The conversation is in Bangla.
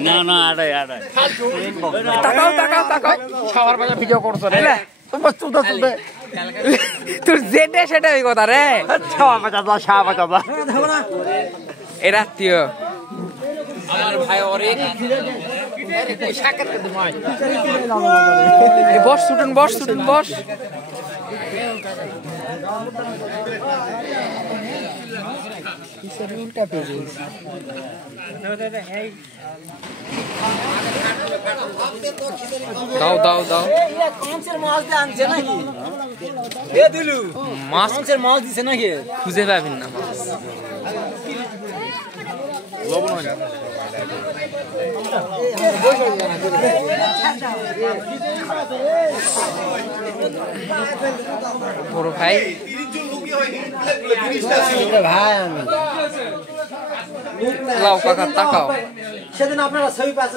না না আড়ে আড়ে তাকাও তাকাও তাকাও সবার বাজা ভিডিও করছ রে তোমার চুদা চুদা তোর যেটা সেটা ওই কথা রে সবার বাজা এ রাত্রিও আমার ভাই ওরে সাক্ষাৎ করতে মাই বস শুটুন বস শুটুন বস উল্টা পেয়ে দাও দাও দাও মাছ দিছে নাকি খুঁজে পাবেন না মাছ বড় ভাই লাও কাকা তাকাও সেদিন আপনারা ছবি পাচ্ছেন